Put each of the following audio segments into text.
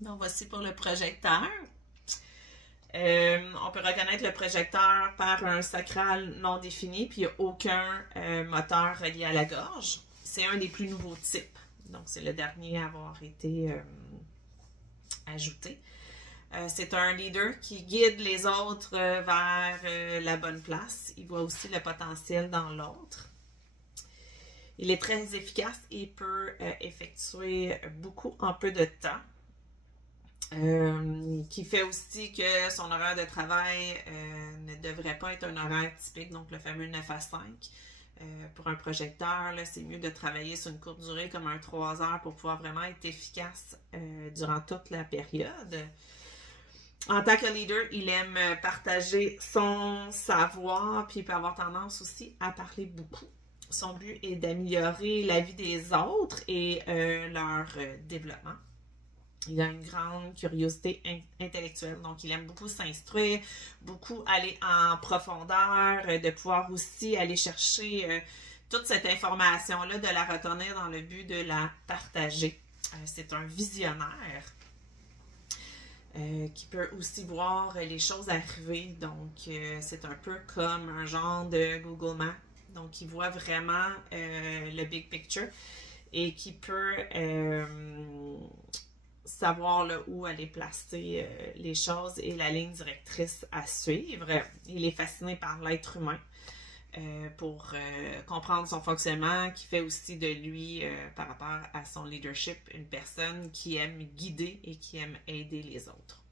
Donc, voici pour le projecteur. On peut reconnaître le projecteur par un sacral non défini, puis il n'y a aucun moteur relié à la gorge. C'est un des plus nouveaux types. Donc, c'est le dernier à avoir été ajouté. C'est un leader qui guide les autres vers la bonne place. Il voit aussi le potentiel dans l'autre. Il est très efficace et peut effectuer beaucoup en peu de temps. Qui fait aussi que son horaire de travail ne devrait pas être un horaire typique, donc le fameux 9 à 5. Pour un projecteur, c'est mieux de travailler sur une courte durée comme un 3 heures pour pouvoir vraiment être efficace durant toute la période. En tant que leader, il aime partager son savoir, puis il peut avoir tendance aussi à parler beaucoup. Son but est d'améliorer la vie des autres et leur développement. Il a une grande curiosité intellectuelle, donc il aime beaucoup s'instruire, beaucoup aller en profondeur, de pouvoir aussi aller chercher toute cette information-là, de la retenir dans le but de la partager. C'est un visionnaire qui peut aussi voir les choses arriver, donc c'est un peu comme un genre de Google Maps, donc il voit vraiment le big picture et qui peut savoir là, où aller placer les choses et la ligne directrice à suivre. Il est fasciné par l'être humain pour comprendre son fonctionnement, qui fait aussi de lui, par rapport à son leadership, une personne qui aime guider et qui aime aider les autres.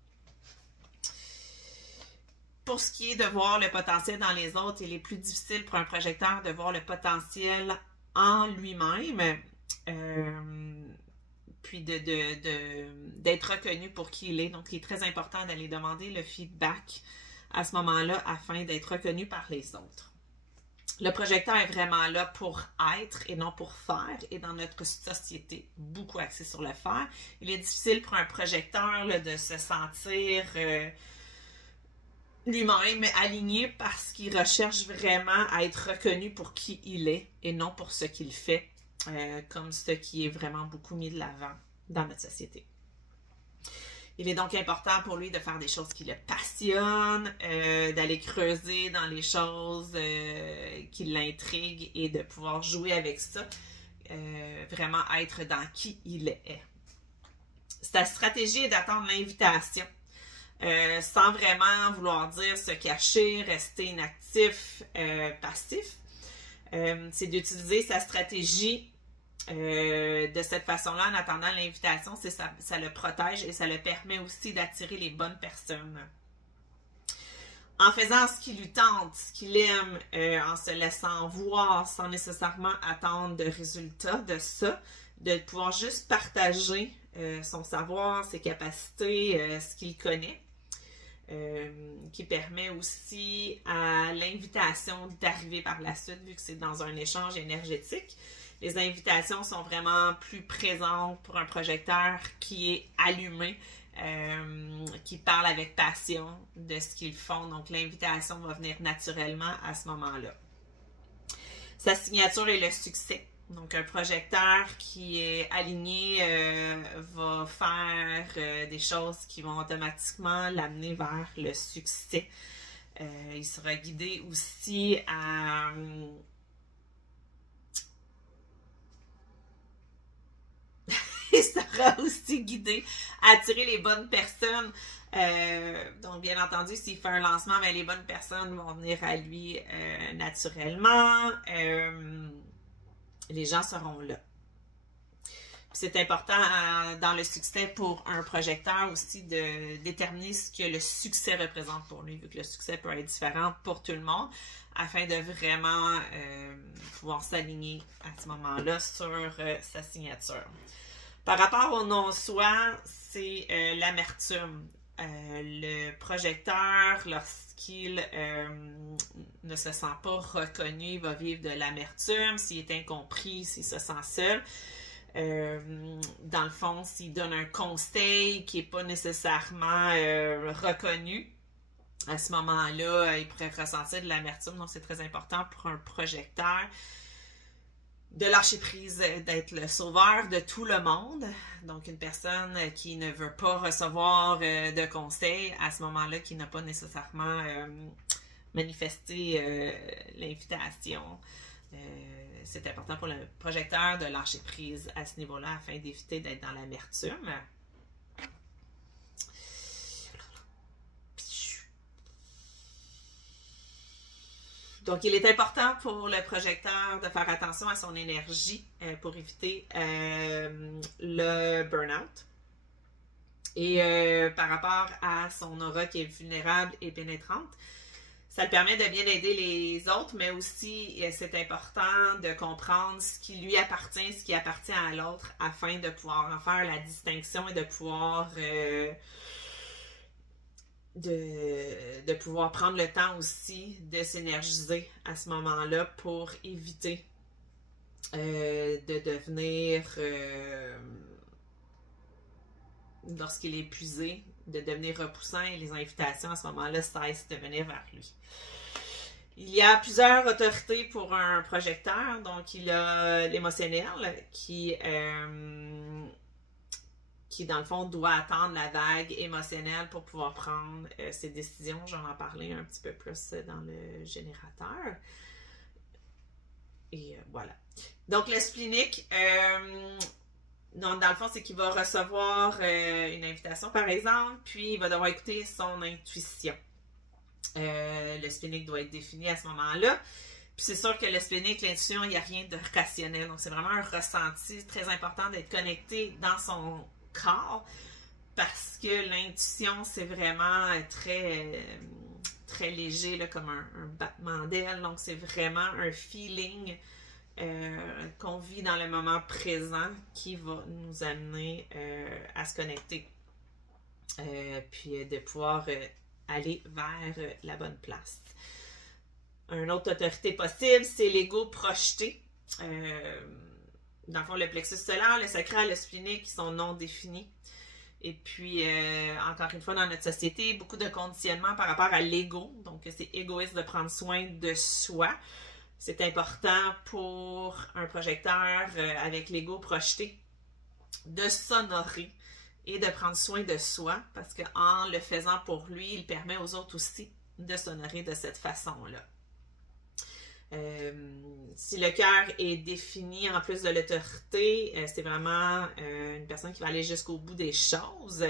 Pour ce qui est de voir le potentiel dans les autres, il est plus difficile pour un projecteur de voir le potentiel en lui-même. Puis d'être reconnu pour qui il est. Donc, il est très important d'aller demander le feedback à ce moment-là afin d'être reconnu par les autres. Le projecteur est vraiment là pour être et non pour faire. Et dans notre société, beaucoup axé sur le faire. Il est difficile pour un projecteur là, de se sentir lui-même aligné parce qu'il recherche vraiment à être reconnu pour qui il est et non pour ce qu'il fait. Comme ce qui est vraiment beaucoup mis de l'avant dans notre société. Il est donc important pour lui de faire des choses qui le passionnent, d'aller creuser dans les choses qui l'intriguent et de pouvoir jouer avec ça, vraiment être dans qui il est. Sa stratégie est d'attendre l'invitation, sans vraiment vouloir dire se cacher, rester inactif, passif. C'est d'utiliser sa stratégie de cette façon-là en attendant l'invitation. Ça le protège et ça le permet aussi d'attirer les bonnes personnes. En faisant ce qui lui tente, ce qu'il aime, en se laissant voir sans nécessairement attendre de résultats de ça, de pouvoir juste partager son savoir, ses capacités, ce qu'il connaît. Qui permet aussi à l'invitation d'arriver par la suite, vu que c'est dans un échange énergétique. Les invitations sont vraiment plus présentes pour un projecteur qui est allumé, qui parle avec passion de ce qu'ils font. Donc, l'invitation va venir naturellement à ce moment-là. Sa signature est le succès. Donc, un projecteur qui est aligné va faire des choses qui vont automatiquement l'amener vers le succès. Il sera guidé aussi à... il sera aussi guidé à attirer les bonnes personnes. Donc, bien entendu, s'il fait un lancement, bien, les bonnes personnes vont venir à lui naturellement. Les gens seront là. C'est important dans le succès pour un projecteur aussi de déterminer ce que le succès représente pour lui, vu que le succès peut être différent pour tout le monde, afin de vraiment pouvoir s'aligner à ce moment-là sur sa signature. Par rapport au non-soi, c'est l'amertume. Le projecteur, lorsqu'il ne se sent pas reconnu, va vivre de l'amertume. S'il est incompris, s'il se sent seul. Dans le fond, s'il donne un conseil qui n'est pas nécessairement reconnu, à ce moment-là, il pourrait ressentir de l'amertume. Donc, c'est très important pour un projecteur de lâcher prise, d'être le sauveur de tout le monde. Donc, une personne qui ne veut pas recevoir de conseils à ce moment-là, qui n'a pas nécessairement manifesté l'invitation. C'est important pour le projecteur de lâcher prise à ce niveau-là afin d'éviter d'être dans l'amertume. Donc, il est important pour le projecteur de faire attention à son énergie pour éviter le burn-out. Et par rapport à son aura qui est vulnérable et pénétrante, ça le permet de bien aider les autres, mais aussi c'est important de comprendre ce qui lui appartient, ce qui appartient à l'autre, afin de pouvoir en faire la distinction et de pouvoir de pouvoir prendre le temps aussi de s'énergiser à ce moment-là pour éviter de devenir, lorsqu'il est épuisé, de devenir repoussant et les invitations à ce moment-là cessent de venir vers lui. Il y a plusieurs autorités pour un projecteur. Donc, il y a l'émotionnel qui dans le fond, doit attendre la vague émotionnelle pour pouvoir prendre ses décisions. J'en ai parlé un petit peu plus dans le générateur. Et voilà. Donc, le splénique, dans le fond, c'est qu'il va recevoir une invitation, par exemple, puis il va devoir écouter son intuition. Le splénique doit être défini à ce moment-là. Puis c'est sûr que le splénique, l'intuition, il n'y a rien de rationnel. Donc, c'est vraiment un ressenti très important d'être connecté dans son corps, parce que l'intuition, c'est vraiment très léger, là, comme un battement d'aile. Donc, c'est vraiment un feeling qu'on vit dans le moment présent qui va nous amener à se connecter. Puis de pouvoir aller vers la bonne place. Une autre autorité possible, c'est l'ego projeté. Dans le fond, le plexus solaire, le sacral, le splénique, qui sont non définis. Et puis, encore une fois, dans notre société, beaucoup de conditionnements par rapport à l'ego. Donc, c'est égoïste de prendre soin de soi. C'est important pour un projecteur avec l'ego projeté de s'honorer et de prendre soin de soi, parce qu'en le faisant pour lui, il permet aux autres aussi de s'honorer de cette façon-là. Si le cœur est défini en plus de l'autorité, c'est vraiment une personne qui va aller jusqu'au bout des choses.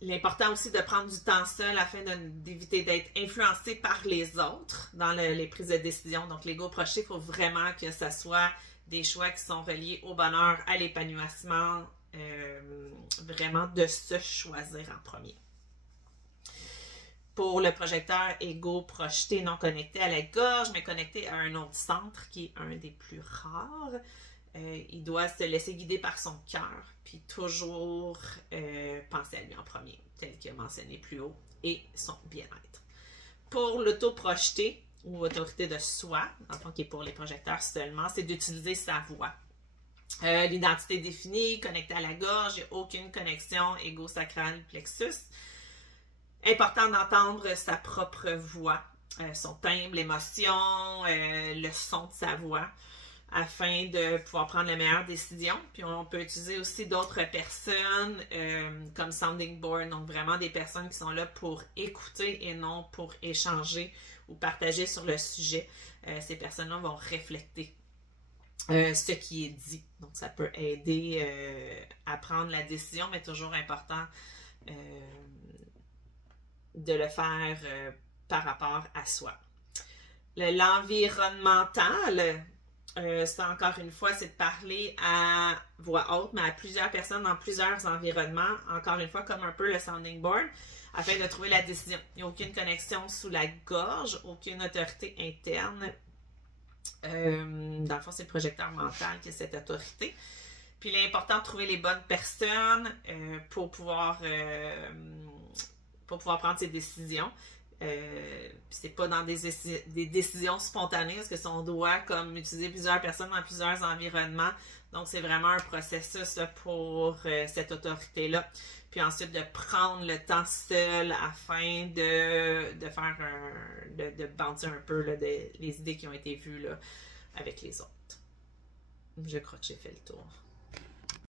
L'important aussi de prendre du temps seul afin d'éviter d'être influencé par les autres dans les prises de décision. Donc, l'ego projeté, il faut vraiment que ce soit des choix qui sont reliés au bonheur, à l'épanouissement, vraiment de se choisir en premier. Pour le projecteur égo projeté non connecté à la gorge, mais connecté à un autre centre qui est un des plus rares, il doit se laisser guider par son cœur, puis toujours penser à lui en premier, tel qu'il a mentionné plus haut, et son bien-être. Pour l'auto-projeté, ou autorité de soi, enfin qui est pour les projecteurs seulement, c'est d'utiliser sa voix. L'identité définie, connectée à la gorge, il n'y a aucune connexion égo-sacral plexus. Important d'entendre sa propre voix, son timbre, l'émotion, le son de sa voix, afin de pouvoir prendre les meilleures décisions. Puis on peut utiliser aussi d'autres personnes comme sounding board, donc vraiment des personnes qui sont là pour écouter et non pour échanger ou partager sur le sujet. Ces personnes-là vont refléter ce qui est dit. Donc ça peut aider à prendre la décision, mais toujours important de le faire par rapport à soi. L'environnemental, ça encore une fois, c'est de parler à voix haute, mais à plusieurs personnes dans plusieurs environnements, encore une fois comme un peu le sounding board, afin de trouver la décision. Il n'y a aucune connexion sous la gorge, aucune autorité interne. Dans le fond, c'est le projecteur mental qui a cette autorité. Puis il est important de trouver les bonnes personnes pour pouvoir prendre ses décisions. C'est pas dans des décisions spontanées, parce que si on doit comme utiliser plusieurs personnes dans plusieurs environnements, donc c'est vraiment un processus pour cette autorité-là. Puis ensuite de prendre le temps seul afin de faire de bâtir un peu là, les idées qui ont été vues là, avec les autres. Je crois que j'ai fait le tour.